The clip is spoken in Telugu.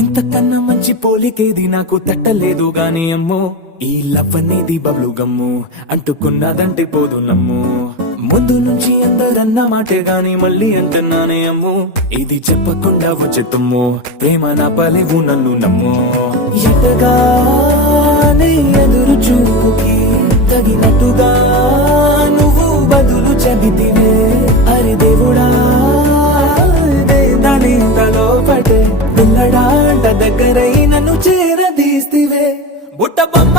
ఇంతకన్నా మంచి పోలికేది నాకు తట్టలేదు గాని అమ్మో, ఈ లవ్ అనేది బబ్లు గమ్ము, అంటుకున్నదంటే పోదు నమ్ము. ముందు నుంచి అందరన్న మాటే గాని మళ్ళీ అంటున్నానే అమ్ము, ఇది చెప్పకుండా వచ్చే తుమ్ము, ప్రేమ నా పలేవు నన్ను నమ్ము. ఎటగానే ఎదురు చూపుకి తగినట్టుగా నువ్వు బదులు చెబితివే, అరి దేవుడా దాని తలో పటే పిల్లడాంట దగ్గరై నన్ను చేరదీస్తివే. బుట్ట బొమ్మ